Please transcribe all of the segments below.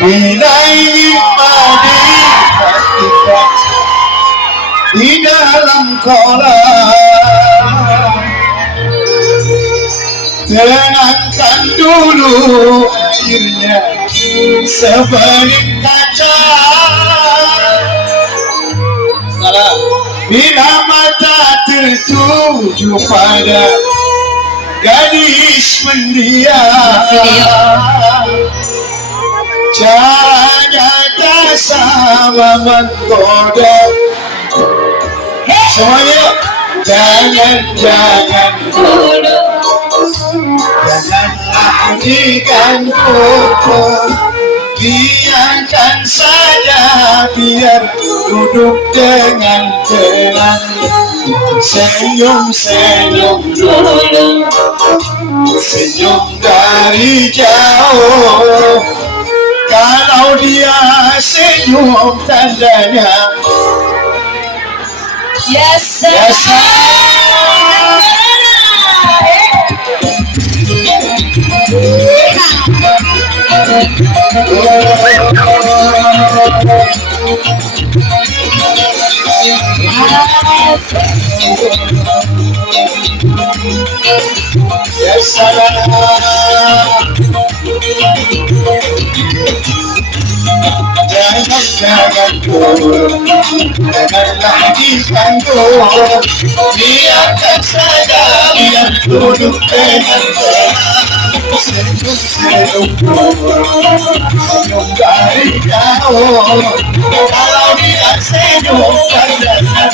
Bila ingin menikmatikan di dalam kolam, tenangkan dulu airnya sebening kaca. Salah. Bila mata tertuju pada gadis mendiam, caranya tak sama menggoda. Semuanya jangan dulu, janganlah berikan pukul, biarkan saja, biar duduk dengan tenang, senyum-senyum dulu, senyum dari jauh. Kalau dia senyum tandanya yes sir. Yes sir. Jangan dulu, janganlah dikandung, biarkan saja, biar duduk dengan tenang, senyum-senyum senyum dari jauh. Kalau dia senyum tandanya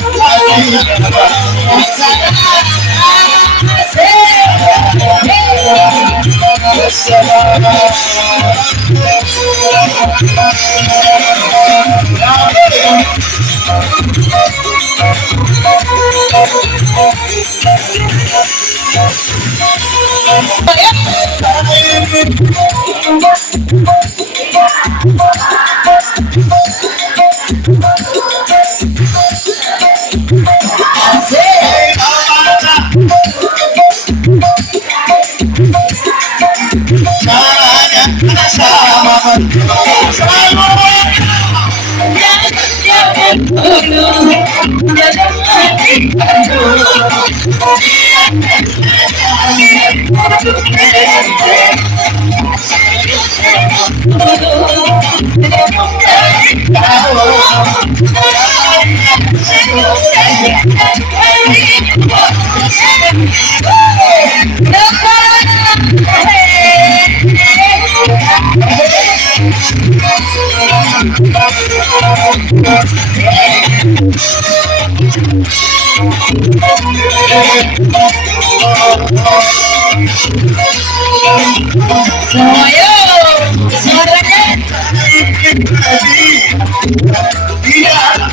hatinya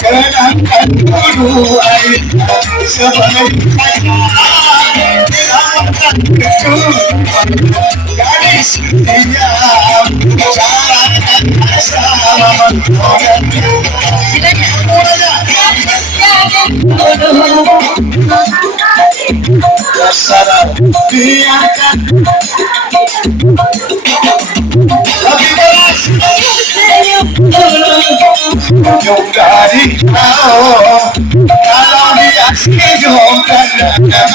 kenangkan dulu airnya sebagai gadis diam, jangan sama menggoda. Salah, biarkan lebih baik senyum dari jauh. Kalau dia senyum tandanya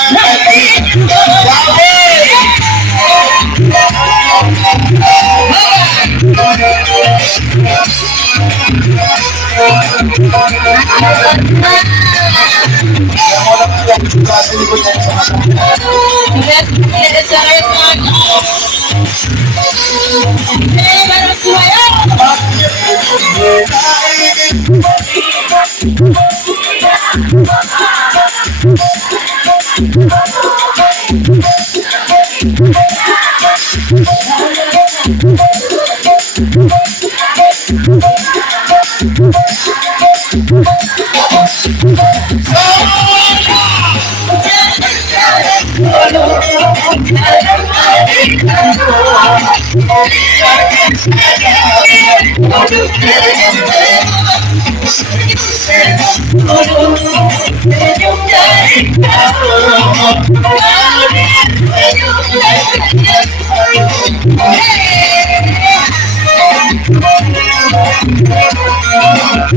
Ya,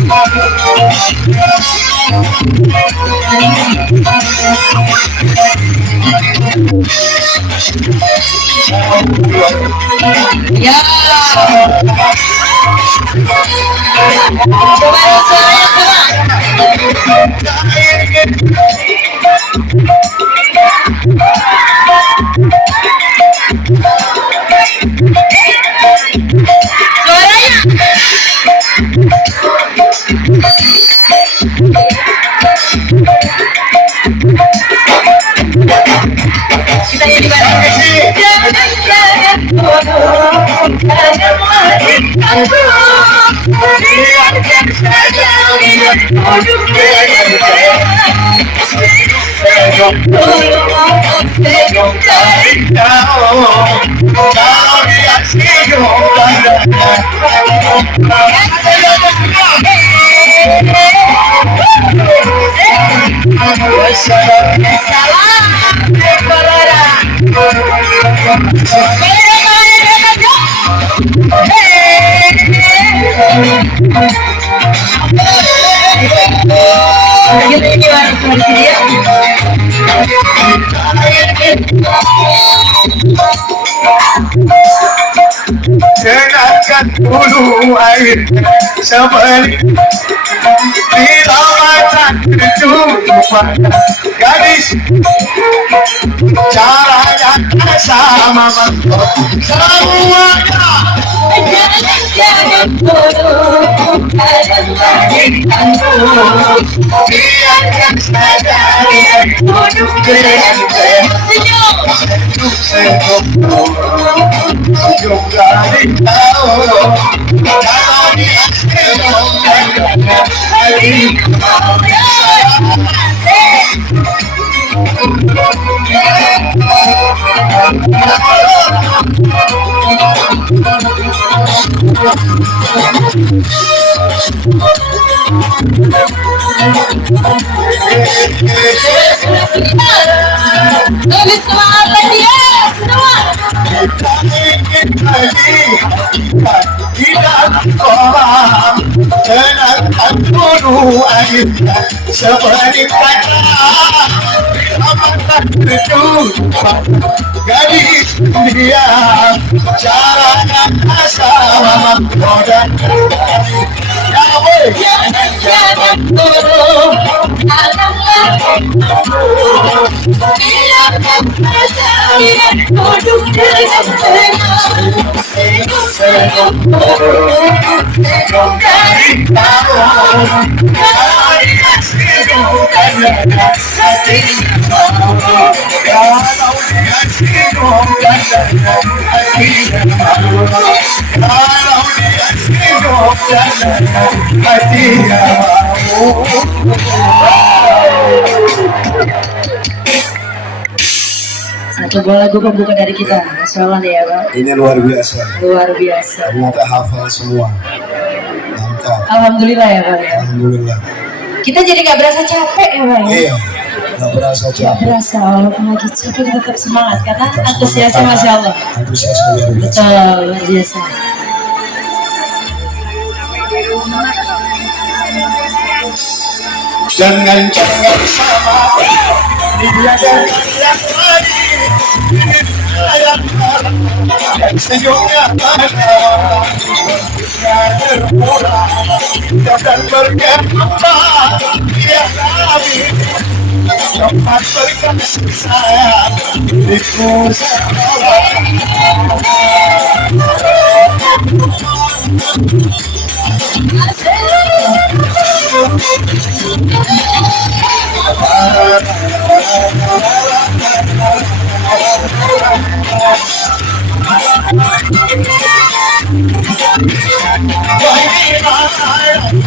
coba suaranya coba. Kita jadi bareng. Jangan bodoh, jangan melahirkanku. Biarkan saja hidup dengan senyum dari Kau kalau dia senyum padanya. Dengarkan dulu air sebalik bila mata terjumpa gadis caranya sama semuanya. jangan bodoh, jangan melahirkanku. Biarkan saja Hidup dengan senyum. senyum dari kau kalau dia senyum padanya. Lebih semangat lagi ya semua. Tidak orang tenangkan dulu airnya seperti kaca bila mata terjumpa gadis dia caranya sama dan ya woi Jangan bodoh, jangan melahirkanku. Biarkan saja hidup dengan senyum dari kau kalau dia senyum padanya hati kalau dia senyum padanya hati kalau dia senyum padanya hati satu buah lagu pembuka dari kita. Masya Allah ya Bang. ini luar biasa, Luar biasa. ternyata hafal semua, mantap, Alhamdulillah ya Bang ya. alhamdulillah. Kita jadi gak berasa capek ya Bang ya. Iya, nggak berasa Gak capek, berasa walaupun lagi capek kita tetap semangat karena antusiasnya Masya Allah. antusiasme luar biasa. Betul, luar biasa. Jangan sama dia dan yang lain, yang dan senyumnya ada terpulang dan berkembang dia kami tempat berkasih sayang diriku sekolah.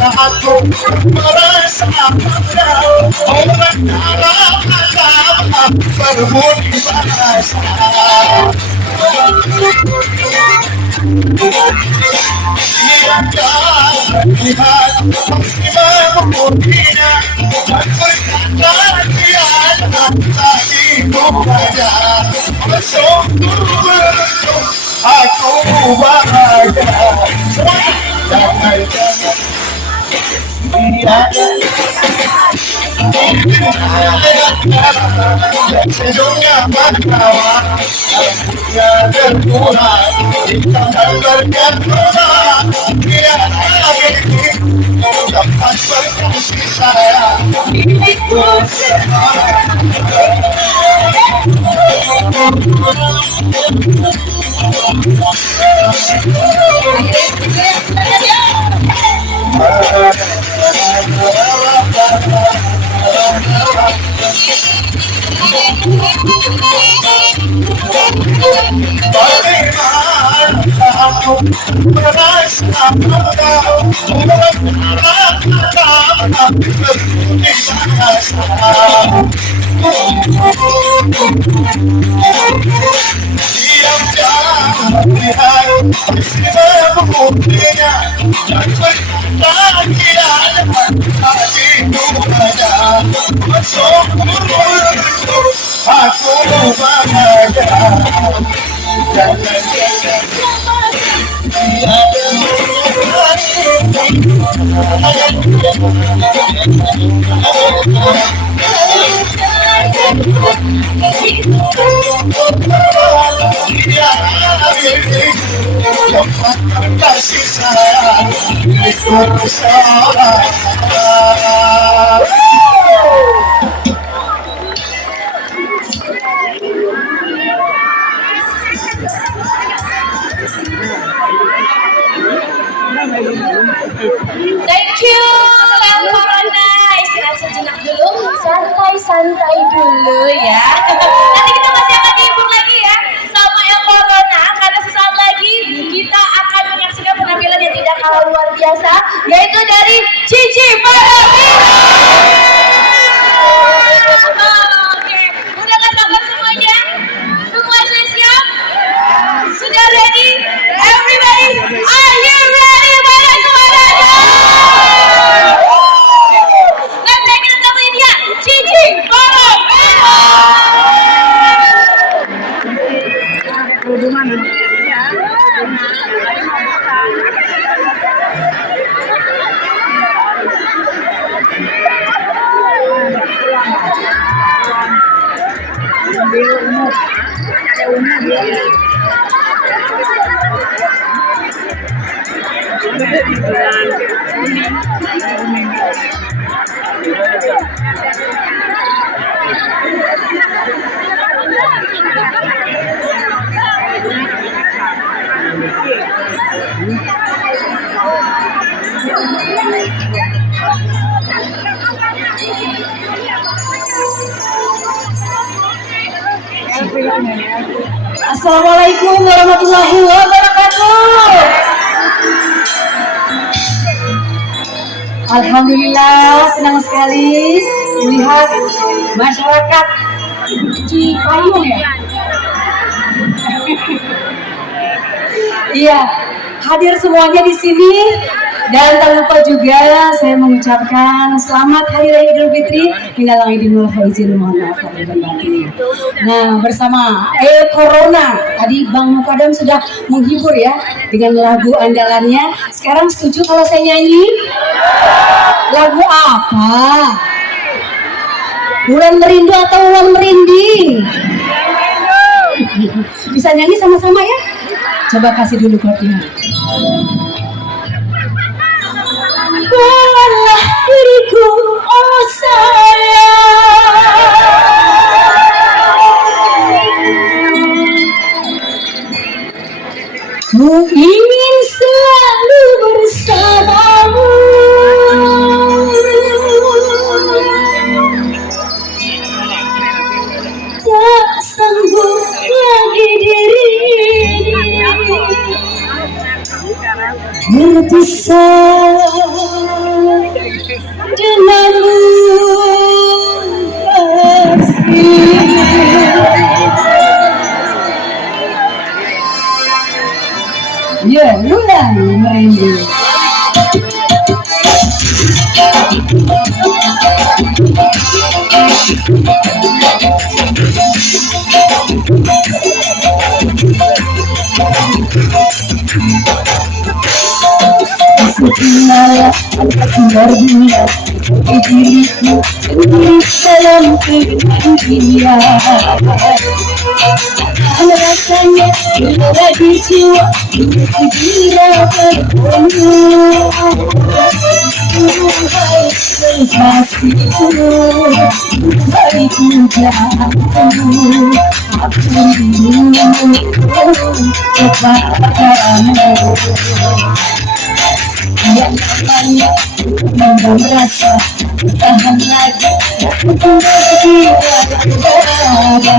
Aku merasa orang dalam berbudi bahasa. Lihat maksimal membudinya dan berkata dia lagi kepada bersungguh aku bahagia. Jangan tiada sedunia pertama tiada Tuhan kita berjatuh tiada lagi dapat berfungsi saya ikut aku merasa diam dalam lihat sebabnya dan berkata tidak hati ada masuk aku bahagia jangan kasih saya ikut salah. Thank you, Kang Corona. Istirahat sejenak dulu, santai-santai dulu ya. Nanti kita masih akan dihibur lagi ya sama yang Corona, karena sesaat lagi kita akan menyaksikan penampilan yang tidak kalah luar biasa, yaitu dari Cici Paramita. Oke, udah gak sabar semuanya? Semua sudah siap? Sudah ready? Everybody, are you ready? Mana semua datang? Let's take it sama dia, Cici Paramita. Assalamualaikum warahmatullahi wabarakatuh. Alhamdulillah, senang sekali melihat masyarakat Cipayung ya. Iya, hadir semuanya di sini. Dan tak lupa juga saya mengucapkan selamat Hari Raya Idul Fitri. Minal aidin wal faizin, mohon maaf lahir dan batin. Nah, bersama Corona tadi Bang Mukadam sudah menghibur ya dengan lagu andalannya. Sekarang setuju kalau saya nyanyi? Lagu apa? Bulan Merindu atau Wulan Merinding? Bisa nyanyi sama-sama ya? Coba kasih dulu chordnya. Bawalah diriku, oh sayang, ku ingin selalu bersamamu. Tak sanggup lagi diri berpisah denganmu, kasih. Ya, Wulan Merindu. malah luar dunia diriku sendiri dalam kehidupan dia. Rasanya bila di jiwa segera bertemu. Hai kekasihku, hai pujaanku, aku rindu kepadamu. Yang namanya memang rasa tahan lagi untuk berada.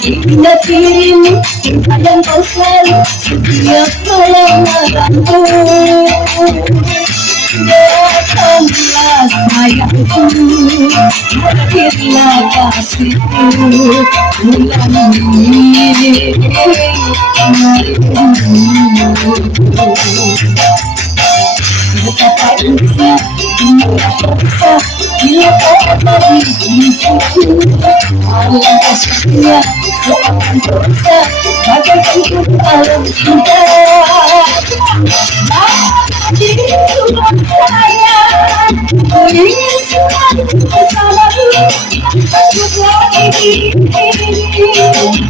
Ingat dirimu dan kau selalu setiap malam malamku. Datanglah sayangku, hadirlah kasihku, bulan ini betapa indah dunia terpisah bila kau ada di sisiku. Alam kasihnya seakan terasa bagaikan hidup alam sudah. Diriku sayang, ku ingin selalu bersamamu. Takut lagi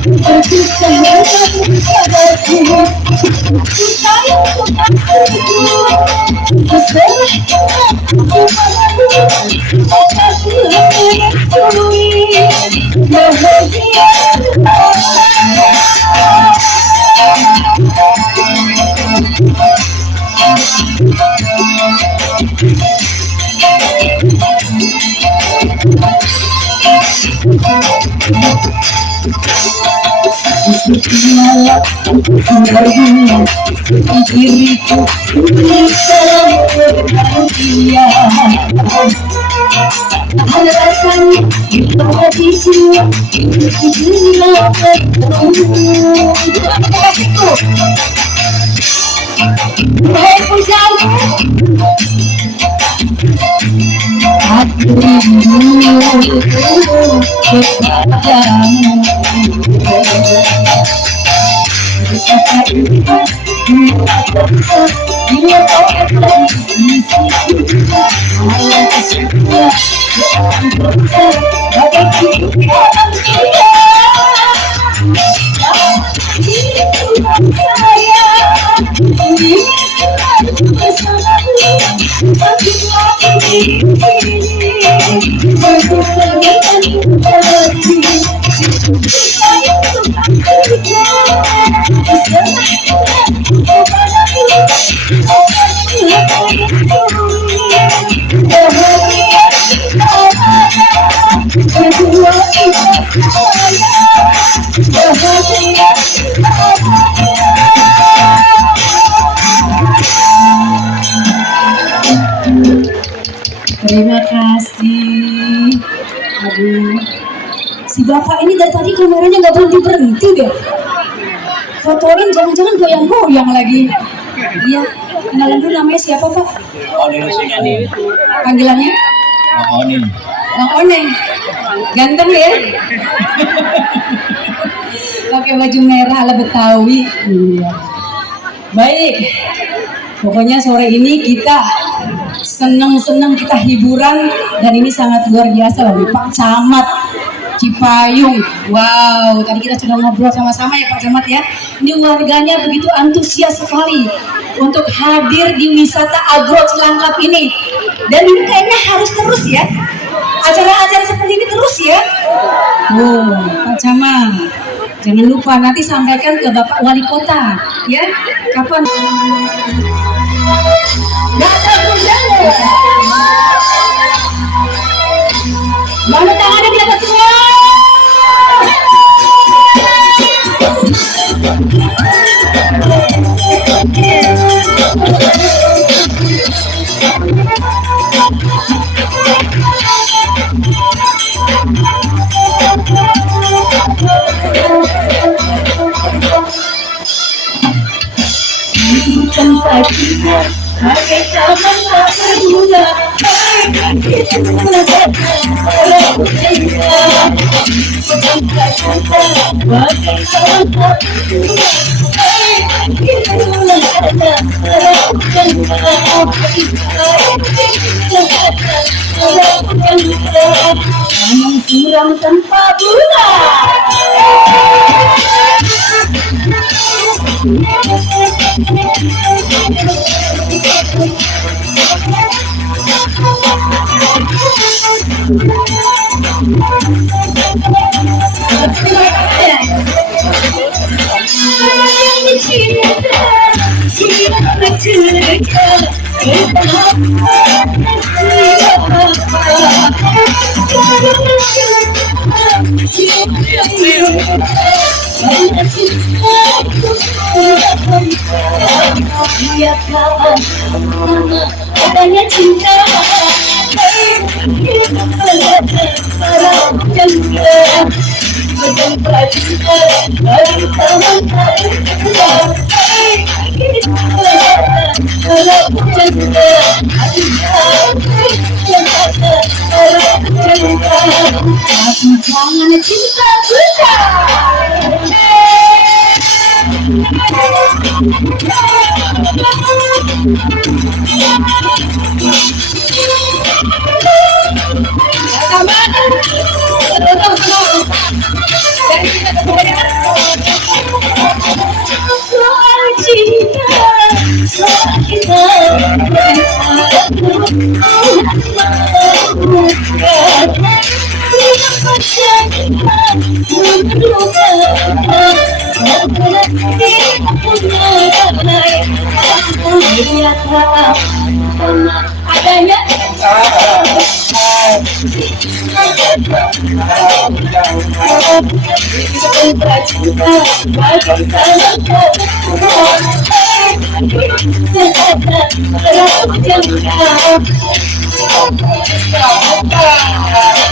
berpisah dengan kasihmu. Ku sayang bukan sendiriku. Malam berdunia diriku sendiri dalam kehidupan dia. Ada rasanya bila di jiwa segera bertemu. Hai pujaanku, aku rindu kepadamu. Betapa indah dunia terpisah bila kau ada di sisiku. Alam kasihnya seakan terasa bagaikan hidup alam sudah. Diriku sayang, ingin selalu bersamamu. Sakit lagi berpisah dengan kasih. Sayang Tuhan kerja terima kasih. Aduh, si bapak ini dari tadi kameranya nggak berhenti deh. Fotoin jangan-jangan goyang-goyang lagi. Iya, kenalan dulu namanya siapa Pak? Panggilannya? Bang Onin. Bang Oneng. Ganteng ya? Pakai baju merah ala Betawi. Iya. Baik. Pokoknya sore ini kita seneng-seneng, kita hiburan, dan ini sangat luar biasa loh Pak Camat Cipayung. Wow, tadi kita sudah ngobrol sama-sama ya Pak Camat ya. Ini warganya begitu antusias sekali untuk hadir di wisata Agro Cilangkap ini. Dan ini kayaknya harus terus ya. Acara-acara seperti ini terus ya. Oh, Pak Camat, jangan lupa nanti sampaikan ke Bapak Wali Kota ya. Kapan? Gak ada undangan. Mana tangannya di atas semua. Tempat kita bagai taman tak berguna, bagaikan kita orang berbeda. Tempat kita bagai taman tak berguna, Suram tanpa bunga. Iya kan, adanya cinta. Jangan cinta buta. Soal cinta, soal kita adanya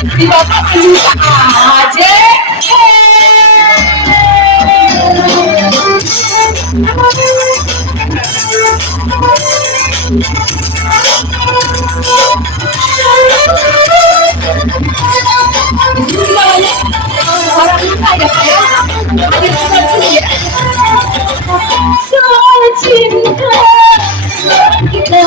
si bapak bisa aja. Orang kaya kaya soal cinta kita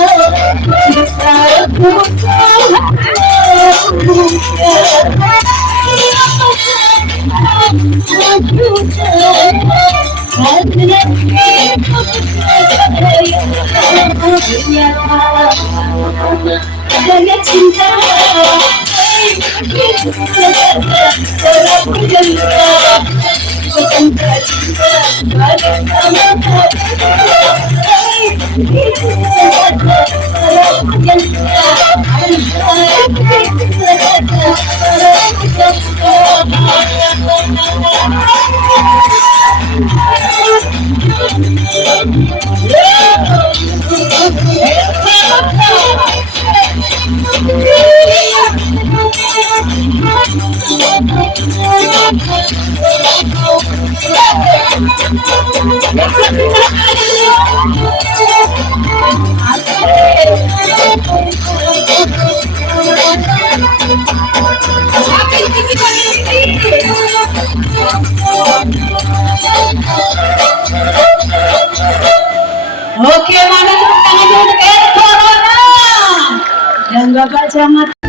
adanya cinta. Oke, mana tepuk tangan untuk Corona dan Bapak Camat.